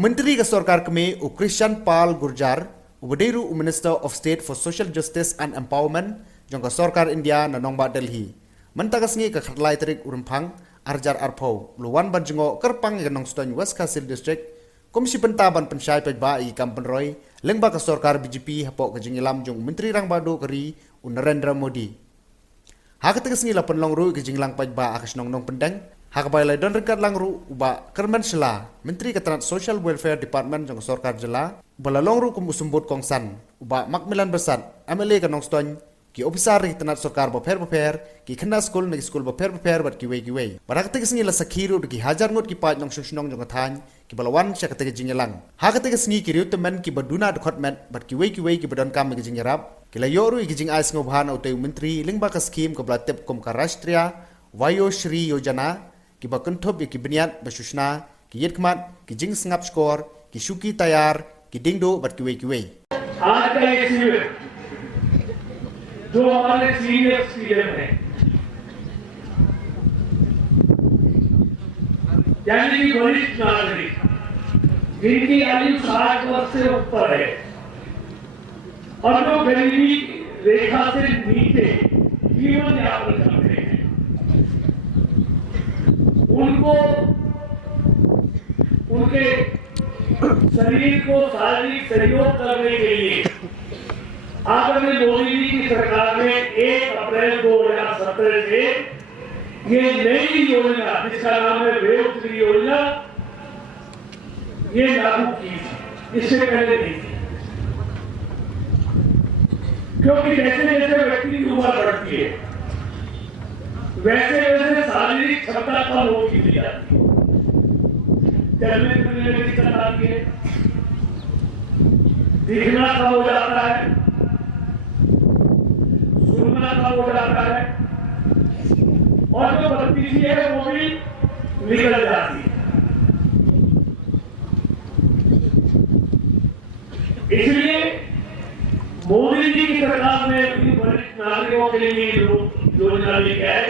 Menteri ke Sarkar kami Christian Paul Gurjar, Ubaderu Minister of State for Social Justice and Empowerment, jong ke Sarkar India na Nongba Delhi. Mentagasngi ke khatlai terik Urumphang, Arjar Arpho, Luwan Banjengo Kerpang ke Nongstoin West Kasil District, Komisi Pentaban Pensyai Pajba i Kampen Roy, Lengba ke Sarkar BJP hapok ke Jingilam jong Menteri Rang Badu keri Narendra Modi. Hakategasngi la penlong ru ke Jinglang Pajba akas nong pendeng, Hakabai don rekat langru uba Kerman Shela, Menteri Ketenaga Social Welfare Department jong Sarkar Jela, bala longru kum usumbut kongsan, uba Macmillan Bersat, MLA ke Nongstoin, ki ofisar Ketenaga Sarkar baper, ki kena school baper bat kiwe. Hakategasngi la sakhiru ki hajar ngot ki paj nong shunong jong thany, ki balawan sya katege jingelang. Hakategasngi ki riutemen ki baduna dekhotmet bat kiwe ki badon kam ki jingerap, ki la yoru ki jing ais ngobhan uteu menteri lingba ka scheme ko blatep kum ka Rashtriya Vayo Shri Yojana, ki bakuntop ki beniat basushna ki yetkhmat ki jing sngap skor ki shuki tayar ki dingdo bat kiwe. आज का एक शिविर जो हमारे senior CM है, यानी कि वरिष्ठ नागरिक जिनकी आयु 60 वर्ष से ऊपर है और जो गरीबी रेखा से नीचे जीवन यापन करते हैं, उनको उनके शरीर को शारीरिक सहयोग करने के लिए आदरणीय मोदी जी की सरकार ने 1 अप्रैल 2017 से ये नई योजना जिसका नाम है वेव योजना ये लागू की, इससे पहले नहीं थी। क्योंकि जैसे जैसे व्यक्ति की उम्र बढ़ती है वैसे वैसे शारीरिक क्षमता कम होती जाती है, चलने फिरने में दिक्कत आती है, दिखना कम हो जाता है, सुनना कम हो जाता है और जो बत्तीसी है वो भी निकल जाती है। इसलिए मोदी जी की सरकार ने अपनी वरिष्ठ नागरिकों के लिए योजना लेके आए,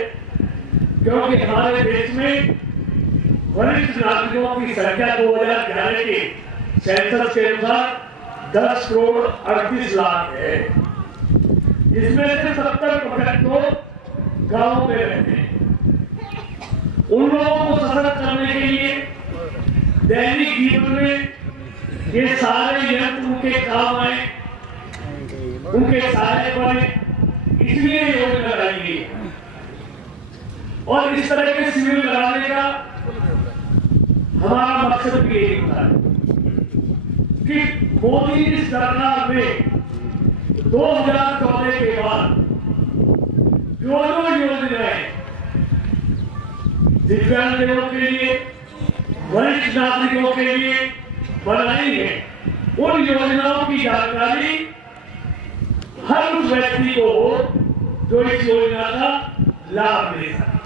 क्योंकि हमारे देश में वरिष्ठ नागरिकों की संख्या 2011 के सेंसस के अनुसार 10 करोड़ 38 लाख है, जिसमें से 70% लोग गांवों में रहते हैं। उन लोगों को सशक्त करने के लिए दैनिक जीवन में ये सारे यंत्र उनके काम आए, उनके सहायक बने, इसलिए योजना लगाई गई और इस तरह के शिविर लगाने का हमारा मकसद भी यही होता है कि मोदी जी सरकार में 2014 के बाद जो योजनाएं दिव्यांग लोगों के लिए, वरिष्ठ नागरिकों के लिए बनाई है, उन योजनाओं की जानकारी हर उस व्यक्ति को हो जो इस योजना का लाभ ले सकता है।